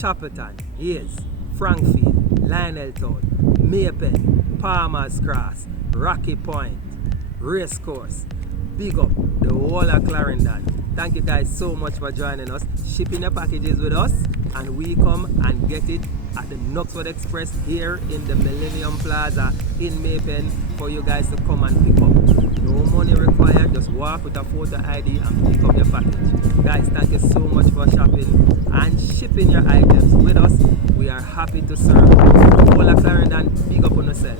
Chapelton, Hayes, Frankfield, Lioneltown, Maypen, Palmer's Cross, Rocky Point, Racecourse. Big up the whole of Clarendon. Thank you guys so much for joining us, shipping your packages with us, and we come and get it at the Knoxford Express here in the Millennium Plaza in Maypen for you guys to come and pick up. No money required, just walk with a photo ID and pick up your package. Guys, thank you so much for shopping and shipping your items with us. We are happy to serve you. All of Clarendon, big up on yourself.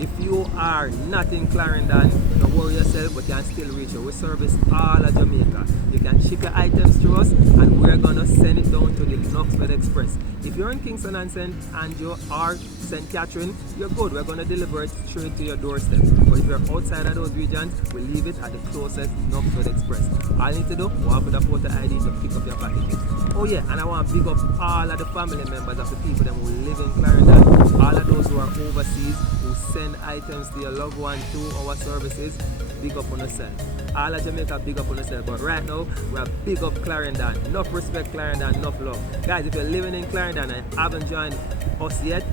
If you are not in Clarendon, don't worry yourself, but you can still reach us. We service all of Jamaica. You can ship your items through us and we're gonna send it down to the Knoxford Express. If you're in Kingston and St. Andrew or St. Catherine, you're good. We're gonna deliver it straight to your doorstep. But if you're outside of those regions, we'll leave it at the closest Knoxford Express. All you need to do, walk with a photo ID to pick up your packages. Oh yeah, and I want to big up all of the family members of the people that who live in Clarendon, all of those who are overseas, who send items to your loved one through our services. Big up on yourself. All of Jamaica, big up on yourself. But right now, we're big up Clarendon. Enough respect Clarendon, enough love. Guys, if you're living in Clarendon and haven't joined us yet,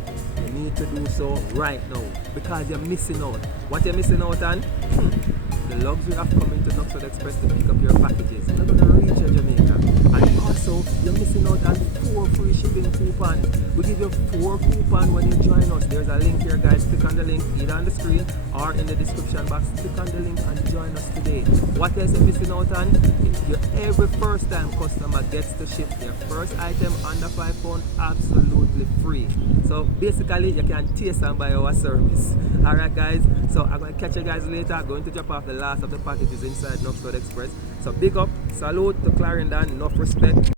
you need to do so right now because you're missing out. What you're missing out on? The luxury of coming to Knoxford Express to pick up your packages. You're not going to reach Jamaica. And also, you're missing out on 4 free shipping coupons. We give you 4 coupons when you join us. There's a link here, guys. Click on the link either on the screen or in the description box. Click on the link and join us today. What else you're missing out on? Your every first time customer gets to ship their first item under £5 absolutely free. So basically, you can taste and buy our service. Alright guys, so I'm going to catch you guys later. I'm going to drop off the last of the packages inside Knoxford Express. So big up, salute to Clarendon, enough respect.